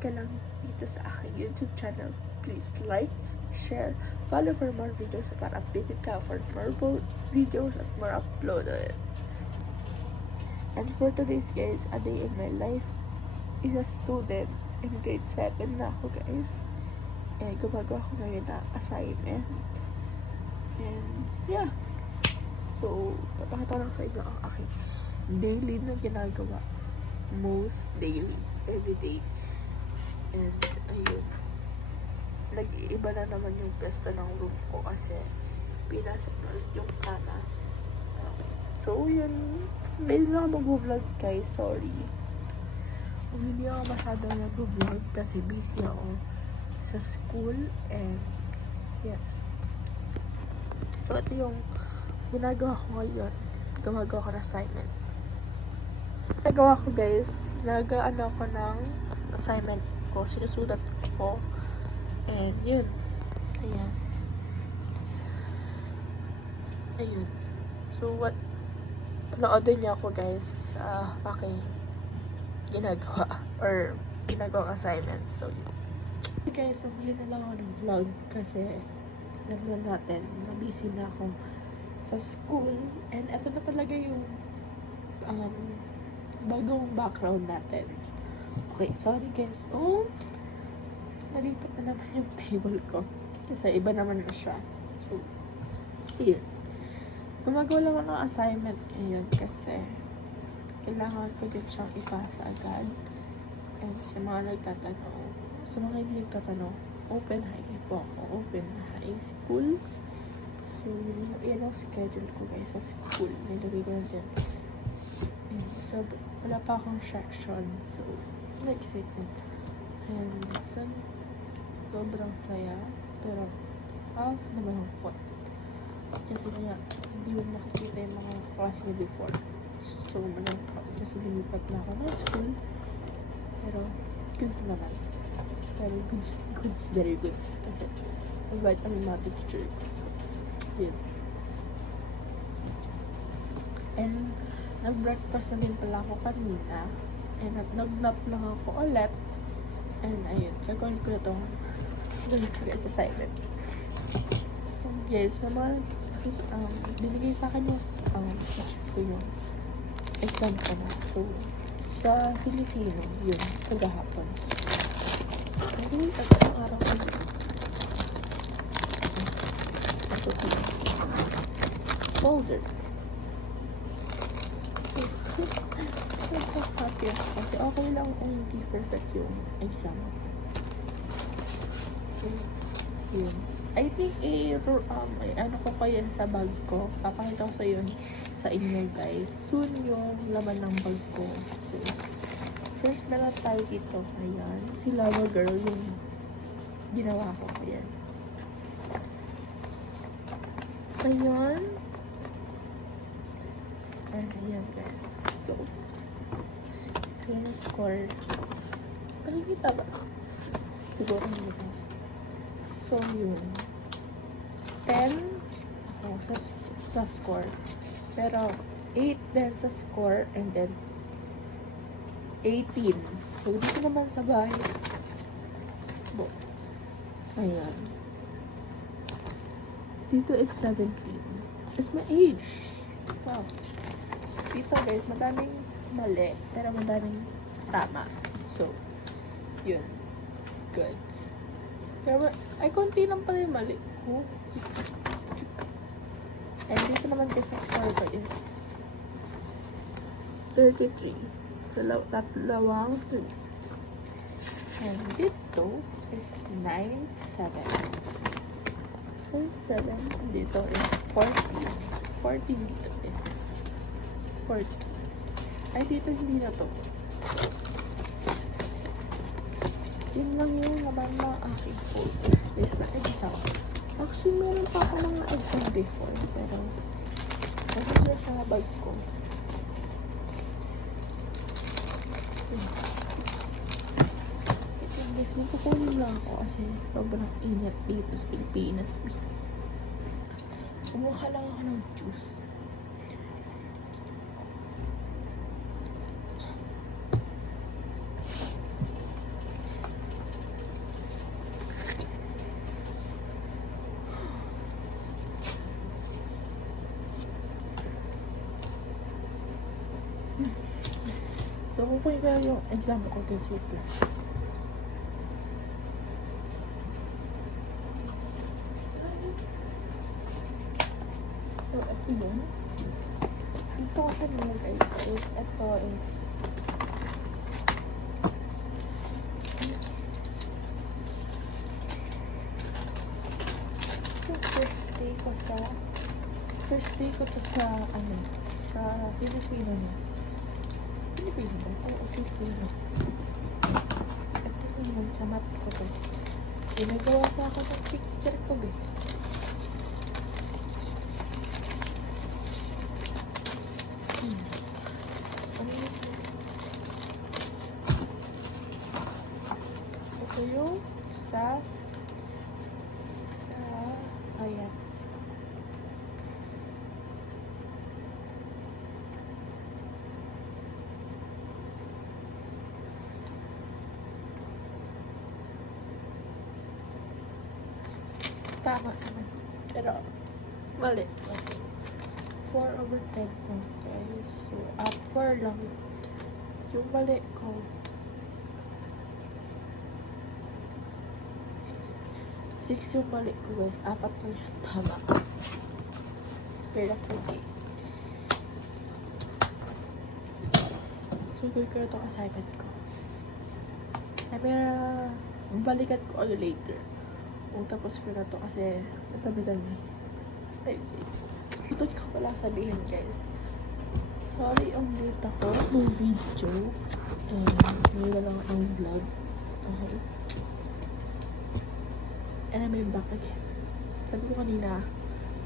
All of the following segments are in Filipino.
ka lang dito sa aking YouTube channel, please like, share, follow for more videos para updated ka for more videos at more uploaded. And for today's guys, a day in my life is a student in grade 7 na ako guys. Gumagawa ko ngayon na assignment. And yeah. So, papakita ko lang sa inyo ang aking daily na ginagawa. Most daily. Everyday. And ayun. Nag-iiba na naman yung pwesto ng room ko kasi pinasok na ulit yung kama. So, yun. May lang ako mag-vlog guys. Sorry. Hindi ako masyadong nag-vlog kasi busy ako sa school and yes. So, ito yung ginagawa ko ngayon. Gumagawa ko ng assignment. Nagawa ko guys. Nag-ano ako ng assignment ko. Sinusulat ko. And yun. Ayan. Ayun. So, what panoodin niyo ako guys sa aking ginagawa or ginagawang assignment. So, yun. Guys, sabihin na lang ako ng vlog kasi alam natin, na-busy na ako sa school and ito na talaga yung bagong background natin. Okay, sorry guys. Oh, nalipat na naman yung table ko kasi iba naman na siya. So, yun. Gumagawa lang ako ng assignment ngayon kasi kailangan ko din siyang ipasa agad. And sa mga nagtatanong, sa mga hindi nagtatanong, open high po ako. Open high school. So, yun ang schedule ko guys sa school. Nilagay ko na din. And, so, wala pa akong section. So, excited. And, so, sobrang saya. Pero, half na malungkot. Kasi kaya, hindi mo makikita yung mga class mo before. So, malungkot. Kasi lilipat na ako ng school. Pero, goods naman. Pero, goods, very goods. Kasi, mabait ang mga teacher ko. So, yun. And, nag-breakfast na din pala ako kanina. And, nag-nap lang ako ulit. And, ayun. Gagawin ko na itong guys, assignment. And, yes, sa mga binigay sa akin yung teacher ko yung exam ko na. So, sa Filipino, yun, sa gahapon. Pero, tatlong araw ko yun. Folder. Happy ako kasi okay lang kung hindi perfect yung exam. So, yun. I think ano ko kayo sa bag ko. Papakita ko sa inyo guys. Soon yung laman ng bag ko. So, first meron tayo dito. Ayan. Si Lava Girl yung ginawa ko. Ayan. Ayan. And ayan guys. So, ayan yung score. Nakikita ba? Siguro hindi ba? So, yun. 10 ako sa score. Pero, 8 din sa score and then 18. So, dito naman sa bahay. Ayan. Dito is 17. It's my age. Wow. Dito guys, madaming mali, pero madaming tama. So, yun. It's good. Pero, ay, konti lang pala yung mali ko. And dito naman guys, sa score ko is 33. Tatlawang 3. And dito is 97. 97. Dito is 14. 14 dito is 40. Ay, dito hindi na to. Yun lang yung naman ng aking folder list na exam. Actually, meron pa ako mga exam before, pero kasi siya sa bag ko. Guys, magkukunin lang ako kasi sobrang init dito sa Pilipinas. Kumuha lang ako ng juice. kukunin ko lang yung exam ko kay Sipla. So, ito yun. Ito ako naman guys. Ito is first day ko to sa Filipino na. Filipino ba? Oo, Filipino. Ito naman sa map ko to. Ginagawa ko ako ng picture ko ba? Ito yung sa science. Tama naman. Pero, mali. 4/10 point, guys. So, 4 lang. Yung mali ko. 6 yung mali ko, guys. 4 lang yung tama. Pero that's okay. So, gawin ko na itong assignment ko. Pero, balikan ko kayo later. O, tapos ko na to kasi matabi-tabi. Ay, ito ko pala sabihin, guys. Sorry, ang late ako ng video. Ngayon na lang ang vlog. Okay. And I'm back again. Sabi ko kanina,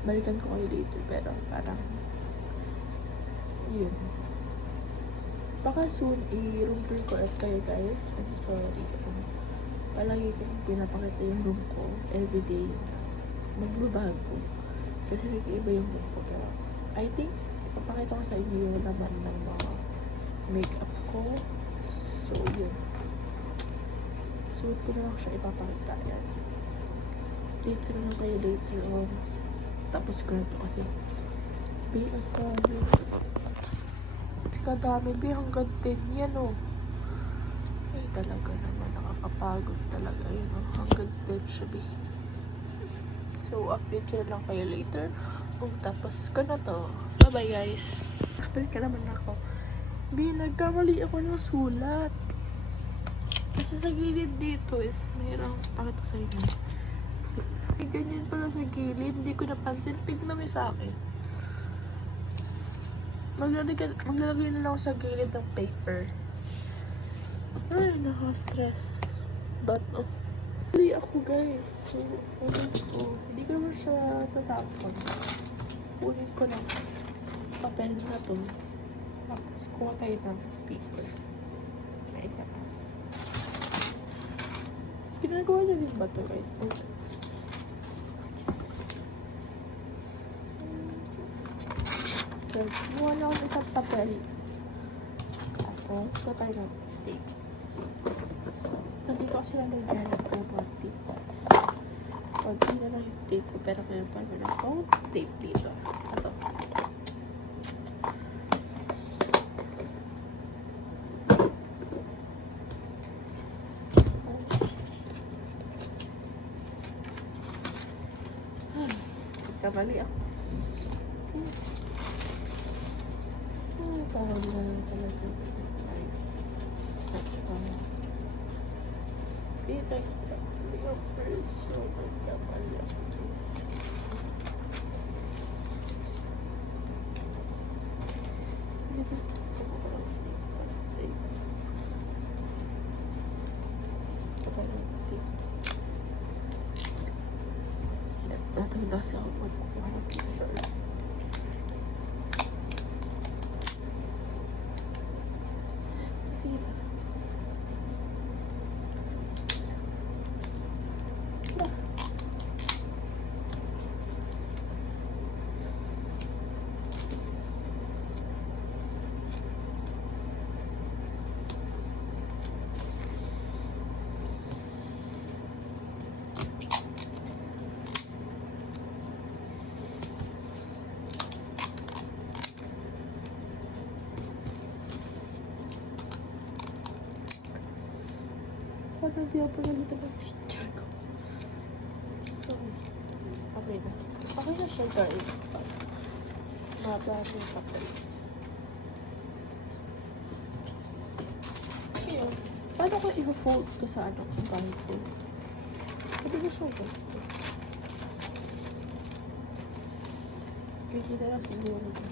balikan ko kayo later. Pero parang, yun. Baka soon, i-room tour ko ulit kayo, guys. I'm sorry. Palagi ko pinapakita yung room ko everyday. Magbabago. Kasi nag-iiba yung room ko. Pero I think, papakita ko sa inyo yung laman ng mga makeup ko. So, yun. Suot ko na lang siya ipapakita. Yan. Date ko na lang kayo later on. Tapos ko na to kasi ang dami. Kadami, hanggang 10 yan, oh. Ay, talaga naman. Nakakapagod talaga. Yan, oh. Hanggang 10 siya, So, update ko na lang kayo later. Tapos ko na to. Bye-bye, guys. Update ka naman ako. Nagkamali ako ng sulat. Kasi sa gilid dito is mayroong, pakita ko sa inyo. May ganyan pala sa gilid. Hindi ko napansin. Tignan mo sa akin. Maglalagay na lang ako sa gilid ng paper. Ay, naka-stress. But, huli ako, guys. So, hindi ko naman siya tatapon. Ulit ko lang papel na to. Tapos, kuha tayo ng paper. May isa pa. Ginagawa niya din ba to, guys? So, kuha na ako ng isang papel. Tapos, kuha tayo ng tape. Hindi ko kasi nalagyan ng tape. Hindi na lang yung tape ko, pero meron pa naman akong tape dito. Ito. Kamali ako. Parang na talaga. Stop pa. Dito yung first show. Nagkamali ako. Natanda siya ako magkukuha ng scissors. Sila. hindi ako nalito ng Chichago. Sorry. Okay na. Okay na siya, guys. Mabasa yung papel. Ayun. Paano ko i-fold ko sa ano kung kahit ko? Pwede ko siya fold ko. Pwede na lang siguro ko.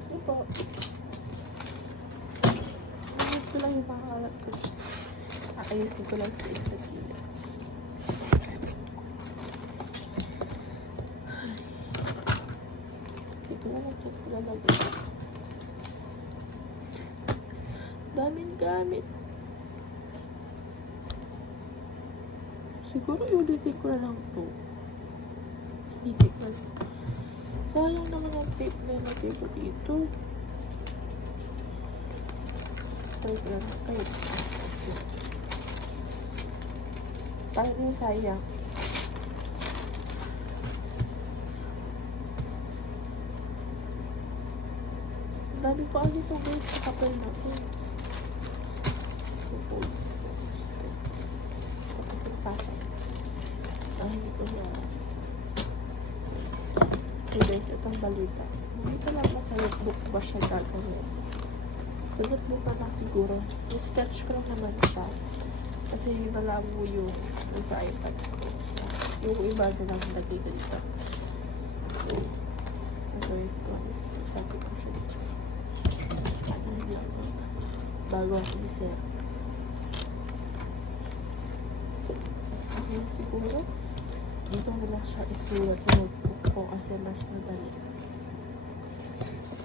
Gusto po. Gusto lang yung makalat ko. Ayusin ko lang sa isa gila. Dito na lang ito lalagay. Daming gamit. Siguro ulitin ko na lang ito. Ulitin ko na. Sayang naman ang tape na nilagay ko dito. Tayo lang. Kayo. Parang yung sayang. Dami pa kasi ito guys sa kapal na ito. Kapag pasok. Hindi ko siya. Okay guys, itong balita. Hindi ko lang sa notebook ba siya gagawin. Sa notebook na lang siguro. I-sketch ko lang naman siya. Kasi malabo yung sa iPad ko. Yung iba na lang lagay ko dito. So, gagawin ko is sabi ko siya dito. Ano hindi ako bago ako isip. Okay, siguro dito mo lang siya isulat sa notebook ko kasi mas madali.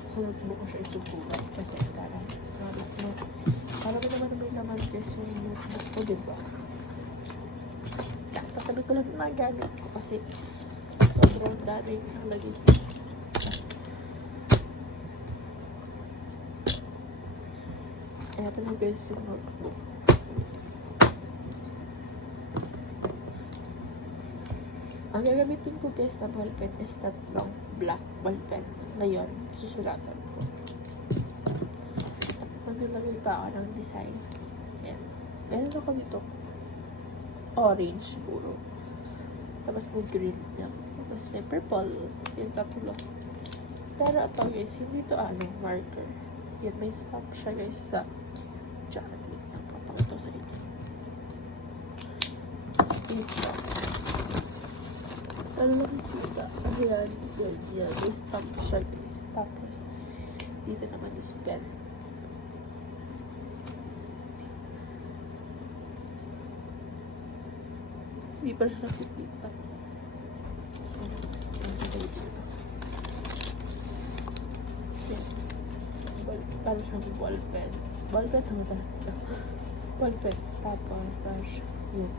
Sa notebook ko siya isulat kasi parang parang naman may naman guys yung notebook ko, diba? Tatabi ko lang na gamit ko kasi sobrang dami nakalagay ko. Ito na guys yung notebook. Ang gagamitin ko guys na ballpen is tatlong black ballpen. Ngayon, susulatan ko. Maglagay pa ako ng design. Ayan. Meron ako dito. Orange siguro. Tapos may green. Tapos may purple. Yung tatlo. Pero ito guys, hindi ito marker. Yan, may stamp siya guys sa dyan. Napapakita sa inyo. Dito. Alam kita. Ayan. Yan. May stamp siya guys. Tapos, dito naman is pen. Hindi pa siya nakikita. Para siyang ballpen. Ballpen naman talaga. Ballpen. Tapos, brush. Yun.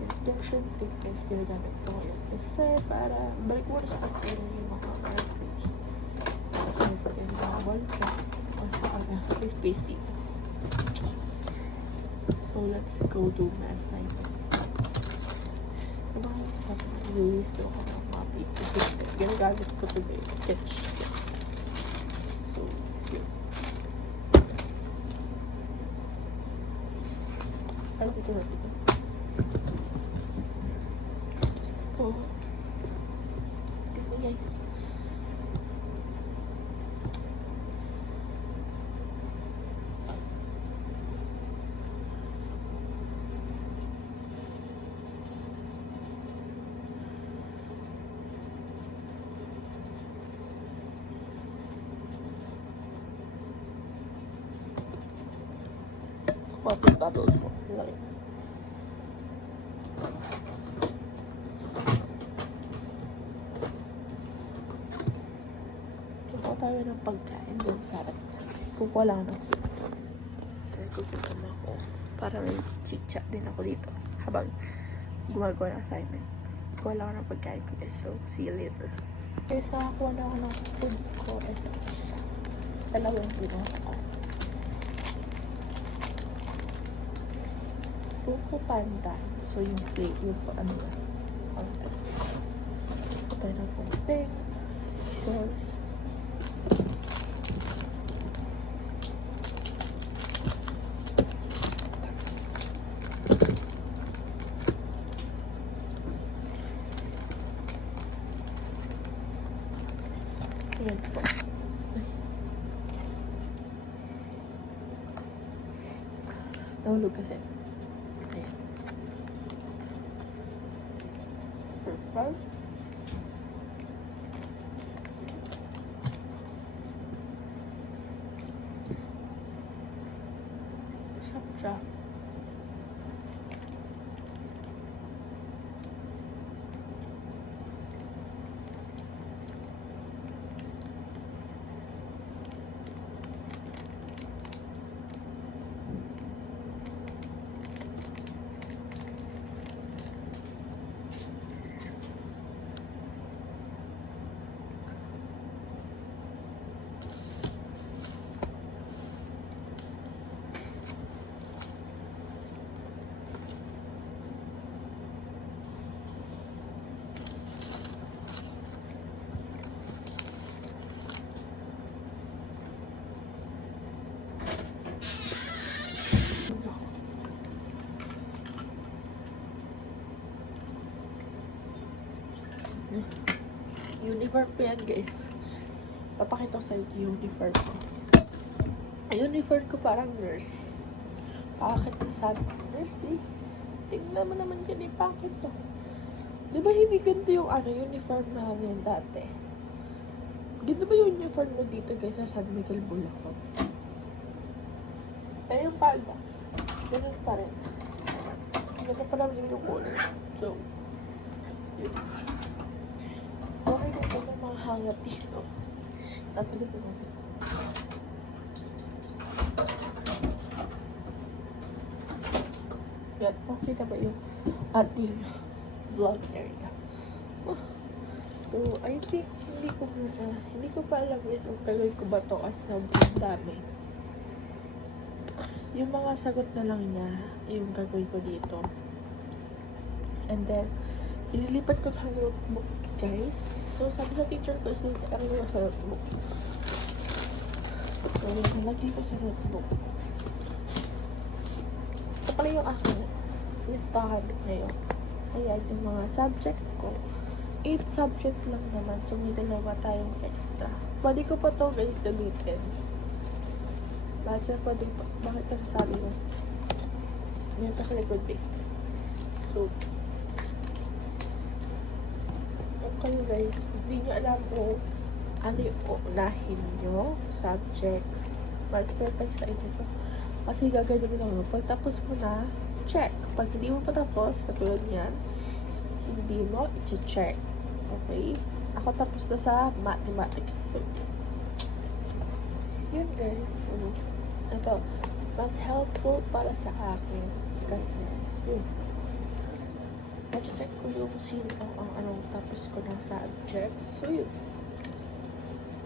Instruction tape guys, ginagamit ko ngayon. Kasi para, balik mo na sa atin yung mga characters. Tapos, natin yung mga ballpen. O sa space dito. So, let's go do my assignment. Release ako ng mga picture. Ginagamit ko to guys. Sketch. So, yun. Alam ko na dito. Oh. Excuse me guys. Bubble bubbles mo. Lagi. Kukuha tayo ng pagkain doon sa harap. Kukuha lang ng food. So, kukuha mo ako para may chit-chat din ako dito habang gumagawa ng assignment. Kukuha lang ako ng pagkain ko guys. So, see you later. Guys, nakakuha na ako ng food ko. Dalawang pinuha ko. Buko pandan. So, yung flavor, yung ano na. Pandan. Ito tayo ng peng. Sauce. Nahulog kasi. Ayan. Purple. Shop shop. Uniform ko yan, guys. Papakita ko sa'yo yung uniform ko. Uniform ko parang nurse. Bakit nasabi ko, nurse, tingnan mo naman yan eh, bakit to? Di ba hindi ganito yung uniform namin dati? Ganito ba yung uniform mo dito, guys, sa San Miguel, Bulacan? Pero yung palda, ganun pa rin. Ganun pa namin yung color. So, yun. So, okay guys, ito mga hangat dito. Tatuloy ko natin. Yan, okay na ba yung ating vlog area? So, I think, hindi ko pa alam guys kung gagawin ko ba to kasi sobrang dami. Yung mga sagot na lang niya, yung gagawin ko dito. And then, ililipat ko sa notebook, guys. So, sabi sa teacher ko, ang yung sa notebook. So, nalagay ko sa notebook. Ito pala yung aking listahan ngayon. Ayan, yung mga subject ko. 8 subject lang naman. So, may dalawa tayong extra. Pwede ko pa to guys, gamitin. Bakit ka sabi mo? Yan ka sa likod eh. So, okay guys, hindi nyo alam kung ano yung unahin nyo subject. Mas perfect sa inyo to. Kasi gagawin mo lang. Pag tapos mo na, check. Pag hindi mo pa tapos, katulad yan, hindi mo i-check. Okay? Ako tapos na sa mathematics. So, yun guys. So, ito, mas helpful para sa akin. Kasi, yun. Check ko yung sino ang anong tapos ko ng subject. So, yun.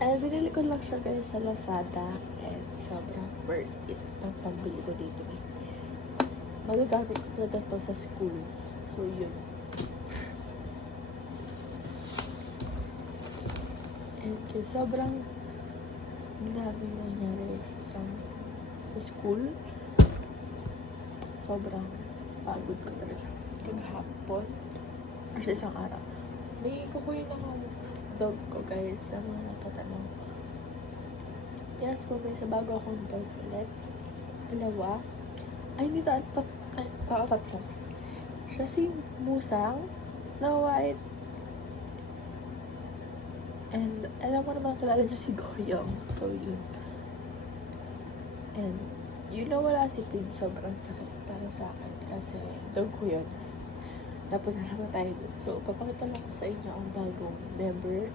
Binili ko lang siya guys sa Lazada. And sobrang worth it ang pambili ko dito eh. Magagamit ko na to sa school. So, yun. And sobrang dami nangyari sa school. Sobrang pagod ko talaga. Kaghapon. Or sa isang araw. May kukunin ako dog ko guys sa mga nagtatanong. Yes po, may sa bago akong dog ulit. Dalawa. Ay, hindi tatlo. Siya si Musang, Snow White, and alam mo naman kilala niyo si Goyong. So, yun. And, you know, wala si Prince. Sobrang sakit para sa akin. Kasi, dog ko yun. Napunta naman tayo dun. So, papakita lang ko sa inyo ang bagong member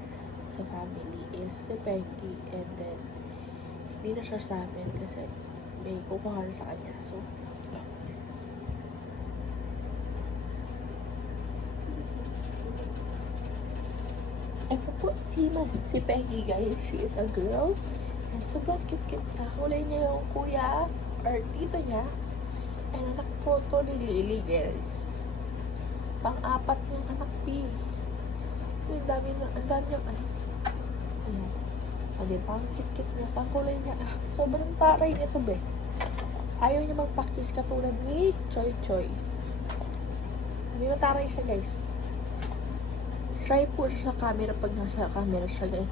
sa family is si Peggy. And then, hindi na siya sa amin kasi may kukuha na sa kanya. So, ito. Ito po si Peggy guys. She is a girl. And sobrang cute-cute na. Kulay niya yung kuya or tito niya. And anak po to ni Lily guys. Pang-apat niyang anak P. Ang dami niyang anak. Ayan. Hindi, pang cute-cute niya. Pang kulay niya. Sobrang taray niya to be. Ayaw niya mag-practice katulad ni Choy Choy. Hindi mataray siya guys. Shy po siya sa camera pag nasa camera siya guys.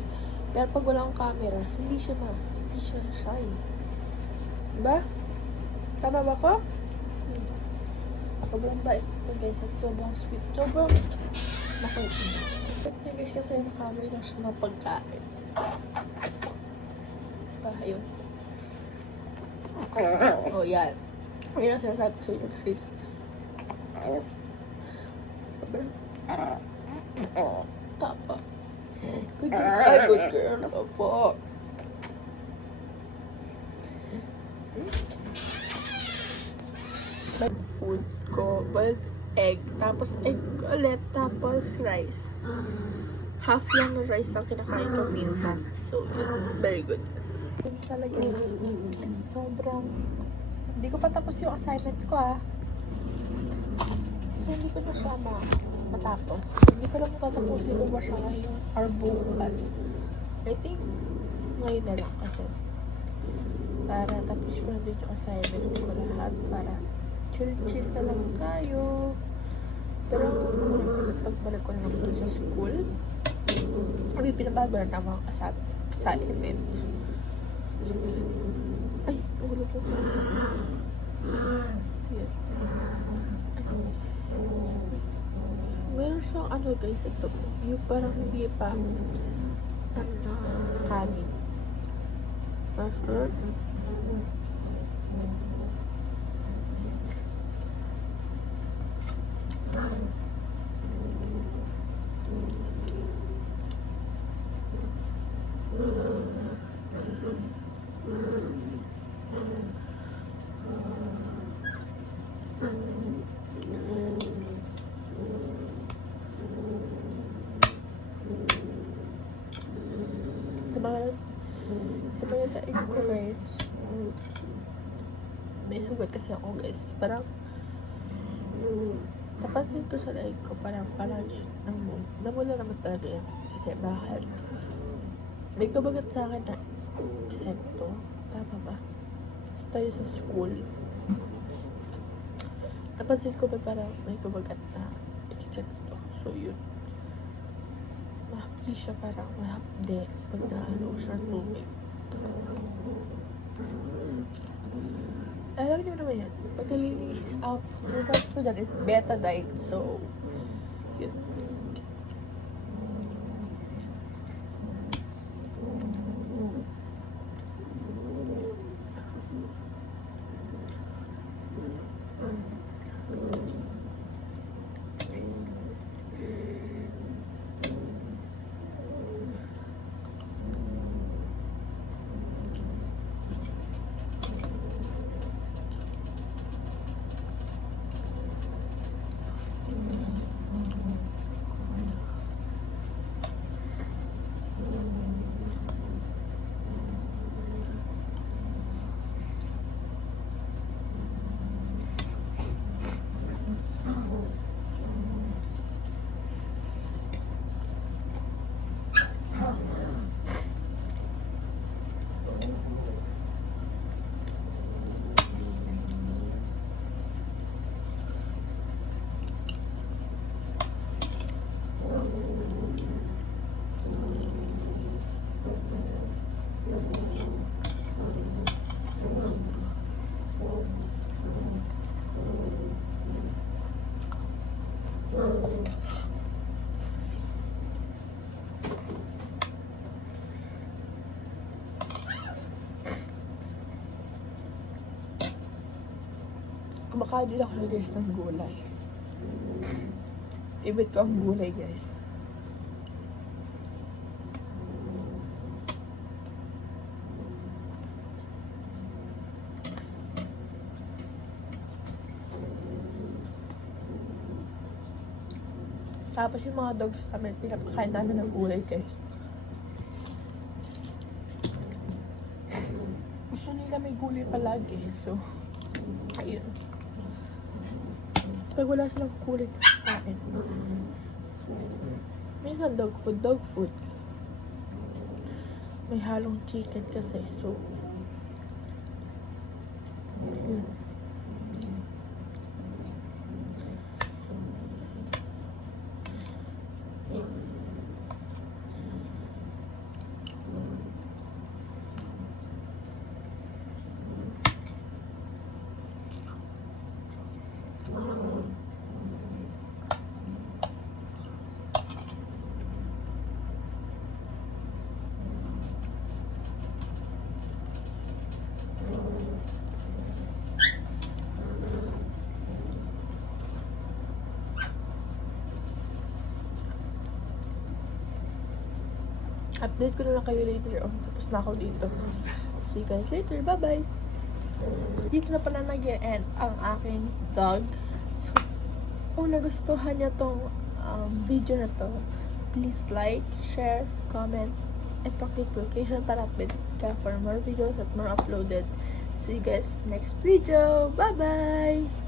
Pero pag walang camera, hindi siya shy. Diba? Tama ba ko? Sobrang bait ito guys at sobrang sweet. Sobrang makulit. Ito guys kasi nakamoy na siya ng pagkain. Ayun. Oh, yan. Ayun ang sinasabi ko sa inyo guys. Sobrang Papa. Good girl. Good girl. Papa. Food ko, boiled egg, tapos egg ulit, tapos rice. Half lang ng rice ang kinakain ko minsan. So, very good. Yun talaga and sobrang, hindi ko pa tapos yung assignment ko So, hindi ko na siya matapos. Hindi ko lang matatapusin ko ba siya ngayon or bukas. I think, ngayon na lang kasi para tapos ko na din yung assignment ko lahat para chill na lang tayo. Pero pagbalik ko naman doon sa school, may pinabago na ang mga assignment. Ay, ulo ko. Here. Meron siyang ano guys, ito. Yung parang hindi pa kanin. Effort. Sa mga taig ko guys, may sugat kasi ako guys. Parang napansin ko sa taig ko, parang namula naman talaga yan. Kasi bakit? May kumagat sa akin na eksento. Tama ba? Kasi tayo sa school. Napansin ko ba parang may kumagat na eksento. So yun. Mahapdi siya, parang mahapdi pag naano siya ng tubig. Alam niyo naman yan. Pag regard ko dyan is betadine. So, yun. Kumakain din ako guys ng gulay. Ibit ko ang gulay guys. Tapos yung mga dogs namin, pinapakain namin ng gulay guys. Gusto nila may gulay palagi. So, ayun. Pag wala silang gulay na kain. Minsan dog food. May halong chicken kasi. So, yun. Update ko na lang kayo later on. Tapos na ako dito. See you guys later. Bye-bye! Dito na pala nag-end ang aking vlog. So, kung nagustuhan niyo tong video na to, please like, share, comment, and pa-click notification para update ka for more videos at more uploaded. See you guys next video. Bye-bye!